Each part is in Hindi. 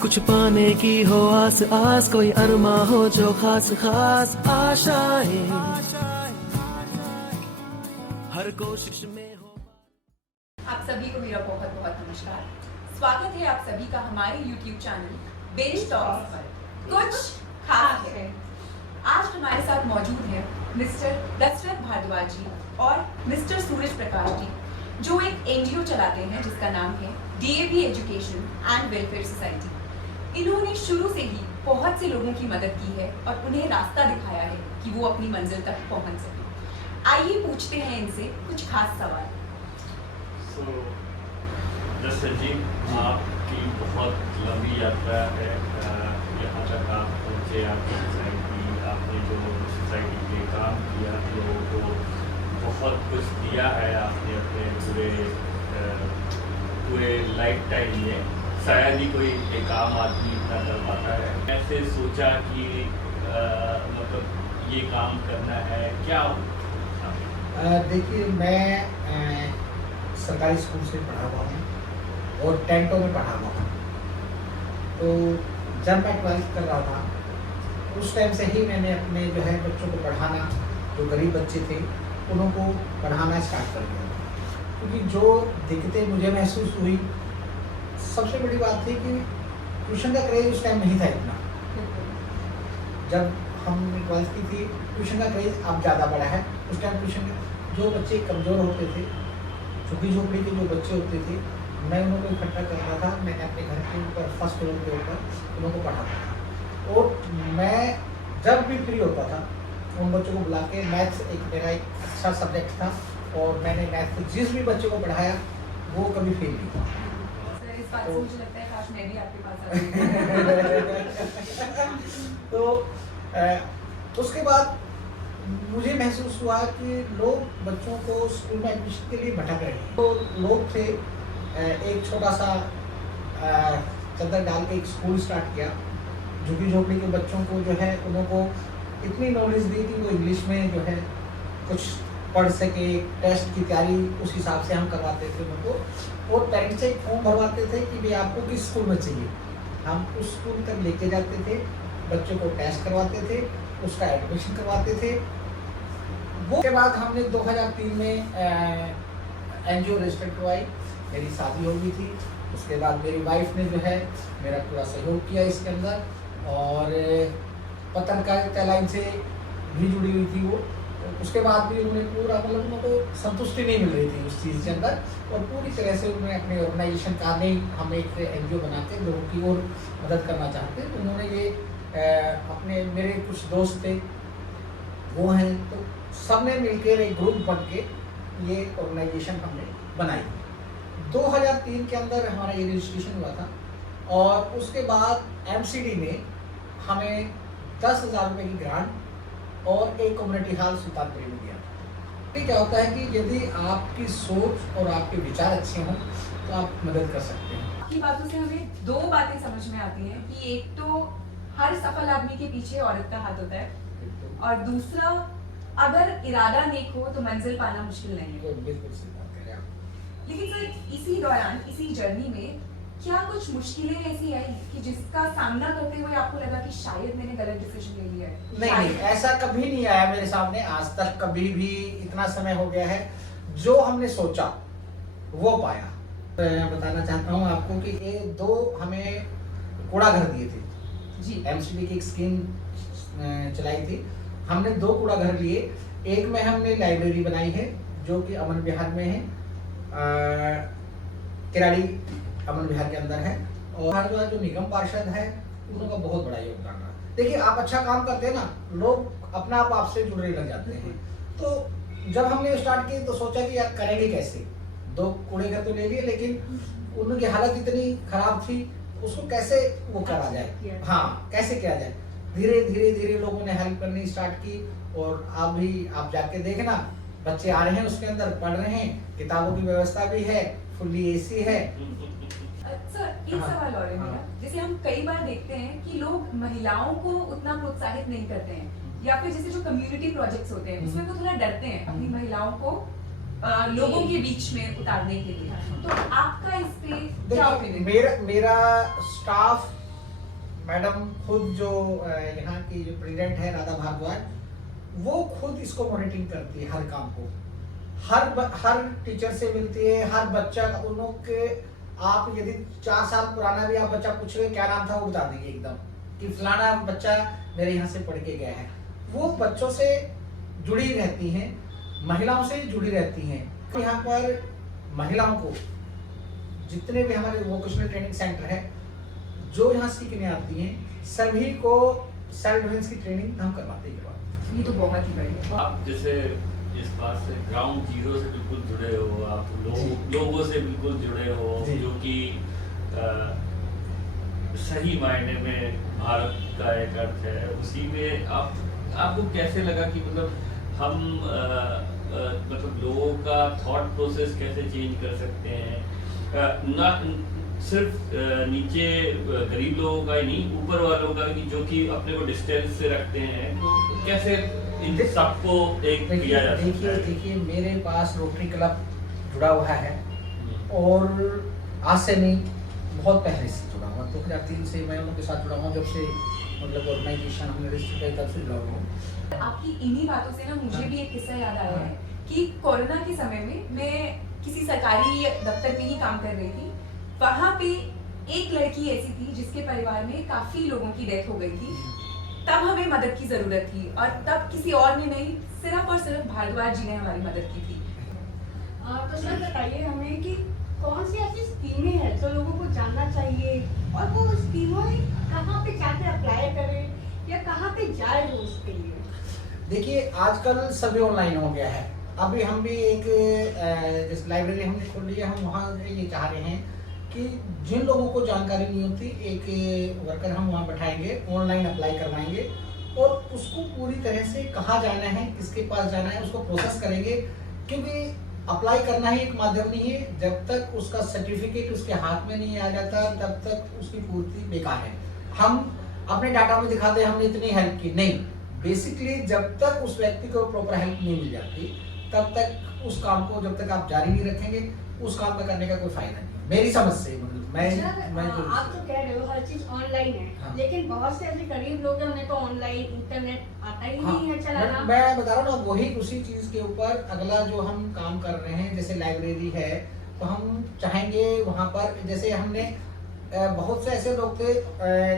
कुछ पाने की हो आस आस, कोई अरमा हो जो खास खास आशाएं हर कोशिश में हो। आप सभी को मेरा बहुत बहुत नमस्कार। स्वागत है आप सभी का हमारे YouTube चैनल बेंच टॉक्स पर। कुछ खास है। आज हमारे साथ मौजूद है मिस्टर दशरथ भारद्वाज जी और मिस्टर सूरज प्रकाश जी, जो एक NGO चलाते हैं जिसका नाम है DAV education and welfare society. इन्होंने शुरू से ही बहुत से लोगों की मदद की है और उन्हें रास्ता दिखाया है कि वो अपनी मंजिल तक पहुंच सके। आइए पूछते हैं इनसे कुछ खास सवाल। दशरथ जी, आपकी बहुत लंबी यात्रा है, यहाँ तक आप पहुँचे। आपकी सोसाइटी, आपने जो सोसाइटी के लिए काम किया, लोगों को बहुत कुछ दिया है आपने अपने पूरे लाइफ टाइम में। शायद ही कोई एक आम आदमी इतना कर पाता है। ऐसे सोचा कि मतलब ये काम करना है, क्या देखिए, मैं सरकारी स्कूल से पढ़ा हुआ हूँ और टेंटों में पढ़ा हुआ हूँ। तो जब मैं 12th कर रहा था उस टाइम से ही मैंने अपने जो है बच्चों को पढ़ाना, जो गरीब बच्चे थे उन्हों को पढ़ाना स्टार्ट कर दिया। क्योंकि जो दिक्कतें मुझे महसूस हुई, सबसे बड़ी बात थी कि ट्यूशन का क्रेज उस टाइम नहीं था इतना। जब हम 12th की थी, ट्यूशन का क्रेज अब ज़्यादा बड़ा है। उस टाइम ट्यूशन जो बच्चे कमज़ोर होते थे, झुग्गी झोपड़ी के जो बच्चे होते थे, मैं उन्हों को इकट्ठा करता था। मैंने अपने घर के ऊपर फर्स्ट फ्लोर के ऊपर उन्हों को पढ़ाता था। और मैं जब भी फ्री होता था उन बच्चों को बुला के, मैथ्स मेरा एक अच्छा सब्जेक्ट था और मैंने मैथ्स जिस भी बच्चे को पढ़ाया वो कभी फेल नहीं हुआ। इस बात से मुझे लगता है काश मैं भी आपके पास तो उसके बाद मुझे महसूस हुआ कि लोग बच्चों को स्कूल में एडमिशन के लिए भटक रहे हैं। तो लोग थे, एक छोटा सा चद्दर डाल के एक स्कूल स्टार्ट किया। झुग्गी झोपड़ी के बच्चों को जो है उनको इतनी नॉलेज दी कि वो इंग्लिश में जो है कुछ पढ़ सके। टेस्ट की तैयारी उस हिसाब से हम करवाते थे उनको। और पेरेंट्स से एक फॉर्म भरवाते थे कि भाई आपको किस स्कूल में चाहिए। हम उस स्कूल तक लेके जाते थे, बच्चों को टेस्ट करवाते थे, उसका एडमिशन करवाते थे। वो के बाद हमने 2003 में NGO रजिस्टर करवाई। मेरी शादी हो गई थी। उसके बाद मेरी वाइफ ने जो है मेरा पूरा सहयोग किया इसके अंदर, और पत्रकारिता लाइन से भी जुड़ी हुई थी वो। उसके बाद भी उन्हें पूरा मतलब उनको संतुष्टि नहीं मिल रही थी उस चीज़ के अंदर, और पूरी तरह से उन्होंने अपने ऑर्गेनाइजेशन का नहीं, हम एक NGO बनाते लोगों की और मदद करना चाहते। तो उन्होंने ये अपने मेरे कुछ दोस्त थे वो हैं, तो सब ने मिलकर एक ग्रुप बन के ये ऑर्गेनाइजेशन हमने बनाई। 2003 के अंदर हमारा ये रजिस्ट्रेशन हुआ था, और उसके बाद MCD ने हमें 10,000 रुपये की ग्रांट और एक कम्युनिटी हॉल सुल्तानपुरी में दिया। ये क्या होता है कि यदि आपकी सोच और आपके विचार अच्छे हों तो आप मदद कर सकते हैं। आपकी बातों से हमें दो बातें समझ में आती हैं कि एक तो हर सफल आदमी के पीछे औरत का हाथ होता है, और दूसरा अगर इरादा नेक हो तो मंजिल पाना मुश्किल नहीं है। बिल्कुल सही बात कह रहे हैं आप। लेकिन सर, इसी दौरान, इसी जर्नी में क्या कुछ मुश्किलें ऐसी आई कि जिसका सामना करते हुए आपको लगा कि शायद मैंने गलत डिसीजन ले लिया है? नहीं, ऐसा कभी नहीं आया मेरे सामने आज तक। कभी भी, इतना समय हो गया है, जो हमने सोचा वो पाया। मैं बताना चाहता हूँ आपको कि ये 2 हमें कूड़ा घर दिए थे जी। MCD की एक स्कीम चलाई थी। हमने 2 कूड़ा घर लिए। एक में हमने लाइब्रेरी बनाई है जो कि अमन विहार में है, किराड़ी अमन विहार के अंदर है। और जो निगम पार्षद है उनका बहुत बड़ा योगदान रहा। देखिए, आप अच्छा काम करते हैं ना, लोग अपना आप आपसे जुड़ने लग जाते हैं। तो जब हमने स्टार्ट की तो सोचा कि यार करेंगे कैसे। 2 कूड़े घर तो ले लिए, लेकिन उनकी हालत इतनी खराब थी, उसको कैसे वो करा जाए। हाँ, कैसे किया जाए। धीरे धीरे लोगों ने हेल्प करनी स्टार्ट की, और आप जाके देखना, बच्चे आ रहे हैं उसके अंदर, पढ़ रहे हैं, किताबों की व्यवस्था भी है, फुल्ली AC है। सर, एक सवाल और है मेरा। जैसे हम कई बार देखते हैं कि लोग महिलाओं को उतना प्रोत्साहित नहीं करते हैं, या फिर जैसे जो कम्युनिटी प्रोजेक्ट्स होते हैं उसमें वो थोड़ा डरते हैं अपनी महिलाओं को लोगों के बीच में उतारने के लिए। तो आपका इस पे क्या ओपिनियन? मेरा स्टाफ मैडम खुद जो यहाँ की जो प्रेसिडेंट है राधा भारद्वाज, वो खुद इसको मॉनिटरिंग करती है हर काम को, हर टीचर से मिलती है, हर बच्चा उन लोग के, आप यदि 4 साल पुराना भी आप बच्चा पूछ रहे क्या नाम था वो बता देंगे एकदम कि फलाना बच्चा मेरे यहाँ से पढ़ के गया है। वो बच्चों से जुड़ी रहती हैं, महिलाओं से जुड़ी रहती हैं। यहाँ पर महिलाओं को जितने भी हमारे वोकेशनल ट्रेनिंग सेंटर है जो यहाँ सीखने आती हैं, सभी को सेल्फ डिफेंस की ट्रेनिंग हम करवाते हैं। ये तो बहुत ही बढ़िया। आप जैसे इस बात से ग्राउंड जीरो से बिल्कुल जुड़े हो, आप लोगों से बिल्कुल जुड़े हो, जो कि सही मायने में भारत का एक अर्थ है। उसी में आपको कैसे लगा कि मतलब हम मतलब लोगों का थॉट प्रोसेस कैसे चेंज कर सकते हैं, ना सिर्फ नीचे गरीब लोगों का ही नहीं, ऊपर वालों का भी, जो कि अपने को डिस्टेंस से रखते हैं, तो कैसे इन सबको एक किया जा सकता है? देखिए मेरे पास रोटरी क्लब जुड़ा हुआ है और आज से नहीं, बहुत पहले से जुड़ा हुआ, 2003 से मैं उनके साथ जुड़ा हुआ, जब से मतलब ऑर्गेनाइजेशन हमने रजिस्टर किया तब से जुड़ा हुआ। आपकी इन्हीं बातों से ना मुझे भी एक किस्सा याद आया है कि कोरोना के समय में मैं किसी सरकारी दफ्तर में ही काम कर रही थी। वहां पे एक लड़की ऐसी थी जिसके परिवार में काफी लोगों की डेथ हो गई थी। तब हमें मदद की जरूरत थी और तब किसी और ने नहीं, सिर्फ और सिर्फ भारद्वाज जी ने हमारी मदद की थी। तो सर बताइए हमें कि कौन सी ऐसी स्कीमें हैं जो लोगों को जानना चाहिए और वो स्कीमों कहाँ पे जाकर अप्लाई करें या कहाँ पे जाए वो उसके लिए? देखिए आजकल सभी ऑनलाइन हो गया है। अभी हम भी एक जिस लाइब्रेरी हमने खोल ली है, हम वहाँ ये चाह रहे हैं कि जिन लोगों को जानकारी नहीं होती, एक वर्कर हम वहाँ बैठाएंगे, ऑनलाइन अप्लाई करवाएंगे और उसको पूरी तरह से कहाँ जाना है, किसके पास जाना है, उसको प्रोसेस करेंगे। क्योंकि अप्लाई करना ही एक माध्यम नहीं है, जब तक उसका सर्टिफिकेट उसके हाथ में नहीं आ जाता तब तक उसकी पूर्ति बेकार है। हम अपने डाटा में दिखाते हैं हमने इतनी हेल्प की, नहीं, बेसिकली जब तक उस व्यक्ति को प्रॉपर हेल्प नहीं मिल जाती तब तक उस काम को जब तक आप जारी नहीं रखेंगे, उस काम का करने का कोई फायदा नहीं। मेरी समझ से मतलब आप तो कह रहे हो हर चीज ऑनलाइन है, हाँ। लेकिन बहुत से ऐसे गरीब लोग हैं उन्हें तो ऑनलाइन इंटरनेट आता ही नहीं है चलाना। मैं बता रहा हूँ ना, वही उसी चीज के ऊपर अगला जो हम काम कर रहे हैं, जैसे लाइब्रेरी है, तो हम चाहेंगे वहाँ पर, जैसे हमने बहुत से ऐसे लोग थे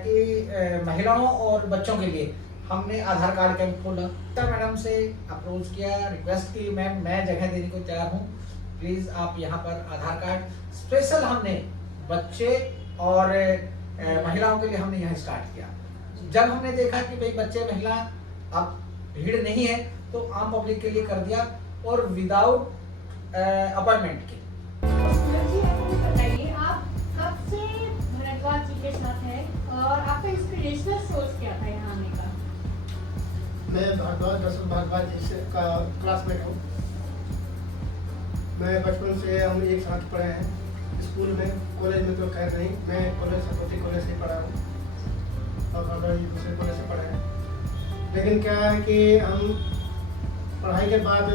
कि महिलाओं और बच्चों के लिए हमने आधार कार्ड कैंप खोला। मैडम से अप्रोच किया, रिक्वेस्ट की, मैम मैं जगह देने को तैयार हूँ, प्लीज आप यहाँ पर आधार कार्ड स्पेशल हमने बच्चे और महिलाओं के लिए हमने यहाँ स्टार्ट किया। जब हमने देखा कि भाई बच्चे महिला अब भीड़ नहीं है तो आम पब्लिक के लिए कर दिया और विदाउट अपॉइंटमेंट के। बताइए आप कब से भारद्वाज जी के साथ हैं और आपका इंस्पिरेशनल सोर्स क्या था यहाँ आने का? मैं भारद्वाज जी से का क्लासमेट हूँ। मैं बचपन से हम एक साथ पढ़े हैं, स्कूल में, कॉलेज में तो खैर नहीं, मैं कॉलेज सरस्वती कॉलेज से पढ़ा हूँ और भारद्वाज जी दूसरे कॉलेज से पढ़े हैं। लेकिन क्या है कि हम पढ़ाई के बाद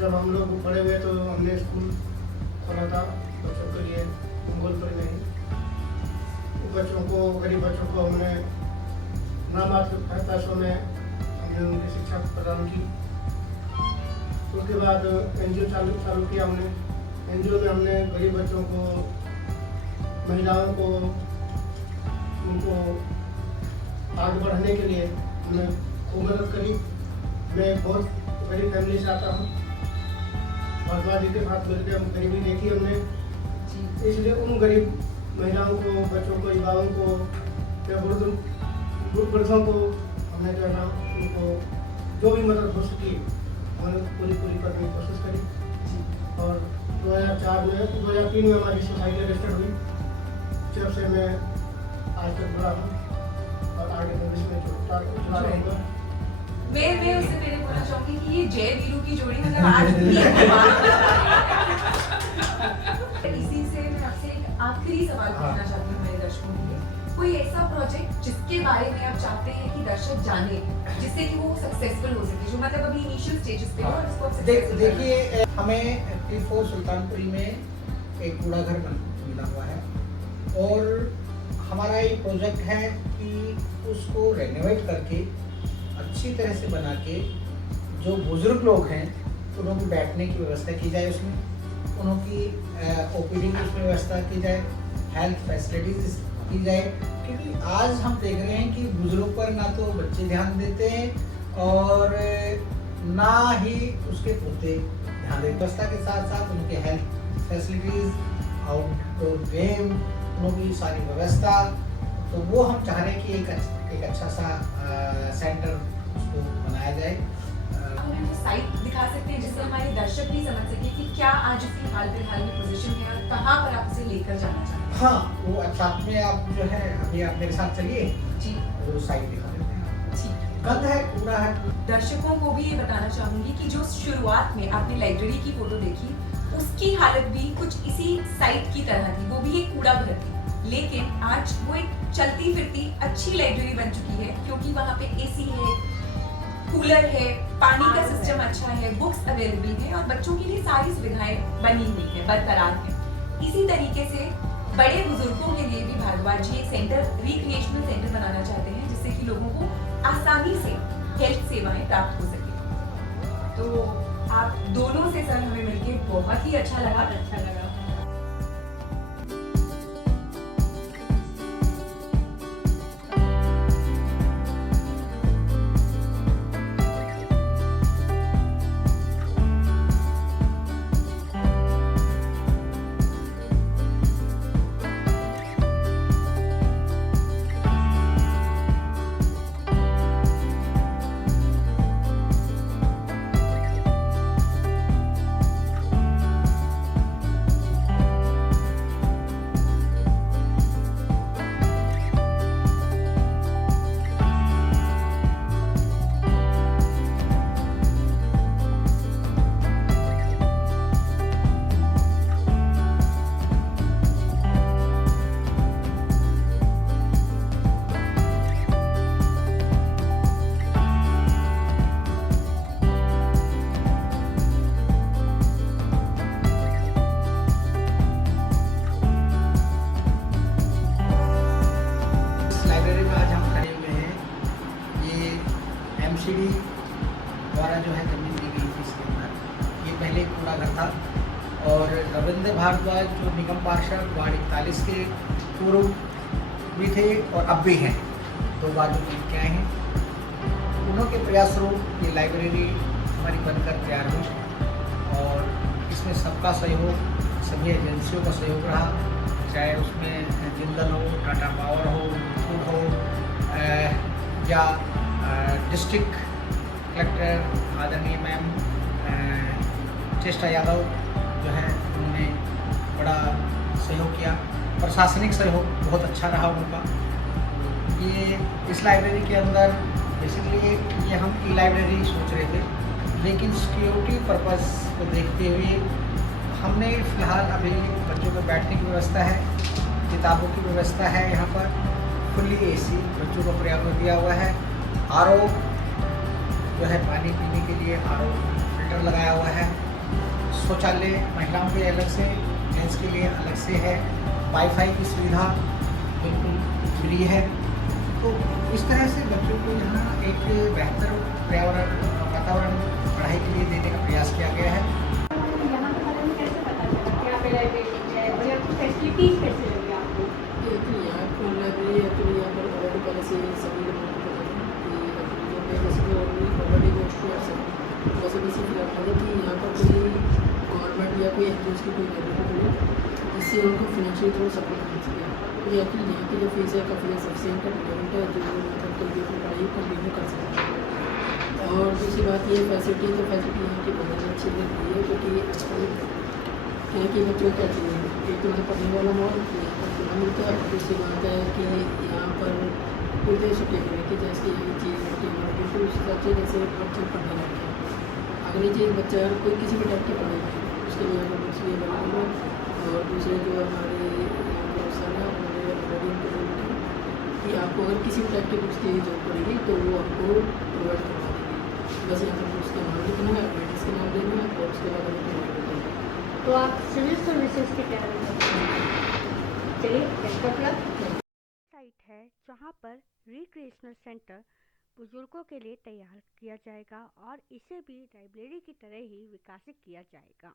जब हम लोग बड़े हुए तो हमने स्कूल खोला था बच्चों के लिए मंगोलपुर में ही। बच्चों को, गरीब बच्चों को हमने नामात्र पैसों में हमने उनकी शिक्षा प्रदान की। उसके बाद एनजीओ चालू किया हमने। एनजीओ में हमने गरीब बच्चों को, महिलाओं को, उनको आगे बढ़ने के लिए हमने खूब मदद करी। मैं बहुत गरीब फैमिली से आता हूँ। भारद्वाज जी के साथ मिलकर हम गरीबी देखी हमने, इसलिए उन गरीब महिलाओं को, बच्चों को, युवाओं को या वृद्धों को हमने जो है ना, उनको जो भी मदद हो सकी हमने पूरी करने की कोशिश करी। और 2003 में हमारी सोसाइटी रजिस्टर्ड हुई, जब से मैं आज तक जुड़ा हूँ और आगे भविष्य में जुड़ा रहूँगा। मैं उससे पहले बोलना चाहूंगी कि ये जय वीरू की जोड़ी मतलब आज भी इसी से मैं आपसे एक आखिरी सवाल पूछना चाहती हूँ मेरे दर्शकों के लिए। कोई ऐसा प्रोजेक्ट जिसके बारे में आप चाहते हैं कि दर्शक जाने, जिससे कि वो सक्सेसफुल हो सके, जो मतलब अभी इनिशियल स्टेजेस पे हो और इसको सक्सेसफुल देखिए हमें T4 सुल्तानपुरी में एक कूड़ा घर मिला हुआ है और हमारा ये प्रोजेक्ट है कि कि उसको रेनोवेट करके अच्छी तरह से बना के जो बुजुर्ग लोग हैं उनकी बैठने की व्यवस्था की जाए, उसमें उनकी ओपीडी की उसमें व्यवस्था की जाए, हेल्थ फैसिलिटीज की जाए। क्योंकि आज हम देख रहे हैं कि बुजुर्ग पर ना तो बच्चे ध्यान देते हैं और ना ही उसके पोते ध्यान देते। व्यवस्था के साथ साथ उनके हेल्थ फैसिलिटीज, आउटडोर गेम, उनकी सारी व्यवस्था, तो वो हम चाह रहे हैं कि एक अच्छा सा सेंटर उसको बनाया जाए। हमें वो साइट दिखा सकते हैं जिससे हमारे दर्शक भी समझ सके कि क्या आज इसकी हाल फिलहाल में पोजीशन है और कहाँ पर आप उसे लेकर जाना चाहते हैं। हाँ, वो साथ में आप जो है अभी आप मेरे साथ चलिए, जी वो साइट दिखा देते हैं। ठीक है। गंद है, कूड़ा है। दर्शकों को भी ये बताना चाहूंगी कि जो शुरुआत में आपने लाइब्रेरी की फोटो देखी उसकी हालत भी कुछ इसी साइट की तरह थी, वो भी एक कूड़ा घर थी, लेकिन आज वो एक चलती फिरती अच्छी लाइब्रेरी बन चुकी है क्योंकि वहाँ पे एसी है, कूलर है, पानी का सिस्टम अच्छा है, बुक्स अवेलेबल है और बच्चों के लिए सारी सुविधाएं बनी हुई है, बरकरार है। इसी तरीके से बड़े बुजुर्गों के लिए भी भारद्वाज जी एक सेंटर, रिक्रिएशनल सेंटर बनाना चाहते हैं जिससे कि लोगों को आसानी से हेल्थ सेवाएं प्राप्त हो सके। तो आप दोनों से सर हमें मिलके बहुत ही अच्छा लगा। अच्छा लगा। एमसीडी द्वारा जो है जमीन दी गई थी इसके अंदर। ये पहले कूड़ा घर था और रविंद्र भारद्वाज जो निगम पार्षद वार्ड 41 के पूर्व भी थे और अब भी हैं, 2 बार जो जीत के आए हैं। उन्होंने प्रयास रूप ये लाइब्रेरी हमारी बनकर तैयार हुई और इसमें सबका सहयोग, सभी एजेंसियों का सहयोग रहा, चाहे उसमें जिंदल हो, टाटा पावर हो, फूड हो या डिस्ट्रिक्ट कलेक्टर आदरणीय मैम चेष्टा यादव जो है उन्होंने बड़ा सहयोग किया। प्रशासनिक सहयोग बहुत अच्छा रहा उनका। ये इस लाइब्रेरी के अंदर बेसिकली ये हम ई लाइब्रेरी सोच रहे थे, लेकिन सिक्योरिटी पर्पस को देखते हुए हमने फ़िलहाल अभी बच्चों को बैठने की व्यवस्था है, किताबों की व्यवस्था है, यहाँ पर फुल्ली एसी बच्चों को पर्याप्त दिया हुआ है। आरओ जो है पानी पीने के लिए आरओ फिल्टर लगाया हुआ है। शौचालय महिलाओं के अलग से, जेंट्स के लिए अलग से है। वाईफाई की सुविधा बिल्कुल फ्री है। तो इस तरह से बच्चों को यहाँ एक बेहतर वातावरण पढ़ाई के लिए देने का प्रयास किया गया है। यहाँ के बारे में कैसे पता चला कि यहाँ पे लाइब्रेरी है और यहाँ की फैसिलिटीज कैसे लगी आपको? यहाँ पर लाइब्रेरी एक्चुअली यहाँ पर ऑलरेडी पहले से सभी लोगों को पता है कि जैसे कि ऑलरेडी वो स्टूडेंट्स हैं, वैसे किसी की बात है कि यहाँ पर कोई गवर्नमेंट या कोई एनजीओ की कोई लाइब्रेरी नहीं जिससे उनको फाइनेंशियल थोड़ा सपोर्ट मिल सके। तो एक्चुअली यहाँ की जो फीस है काफ़ी सफिशिएंट है, गवर्नमेंट है जो मतलब कोई भी अपनी पढ़ाई कंटिन्यू कर सकते हैं। और दूसरी बात ये फैसिलिटी यहाँ की बहुत अच्छी लग रही है क्योंकि यहाँ के बच्चों क्या चाहिए, एक तो पढ़ने वाला माहौल यहाँ पर खुला मिलता है। दूसरी बात है कि यहाँ पर कोई देश टेक्निक जैसे ये चीज़ बिल्कुल उस हिसाब से जैसे बच्चे पढ़ने लगते हैं। अगली चीज़ बच्चा कोई किसी भी टाइप की पढ़ेगा उसके लिए यहाँ पर बुक्स भी अवेलेबल है। और दूसरे जो हमारे यहाँ सर है उन्होंने ऑलरेडी इम्प्लीमेंट किया कि आपको अगर किसी भी टाइप की बुक्स की जरूरत पड़ेगी तो वो आपको प्रोवाइड करवा देंगे। बस यहाँ पर बुक्स का नाम लिखना है, एड्रेस का नाम देना है और उसके बाद हमें प्रोवाइड कर देंगे। तो आप सिविल सर्विसेज की तैयारी करते हैं? चलिए बेस्ट ऑफ लक। साइट है जहां पर रिक्रिएशनल सेंटर बुजुर्गों के लिए तैयार किया जाएगा और इसे भी लाइब्रेरी की तरह ही विकसित किया जाएगा।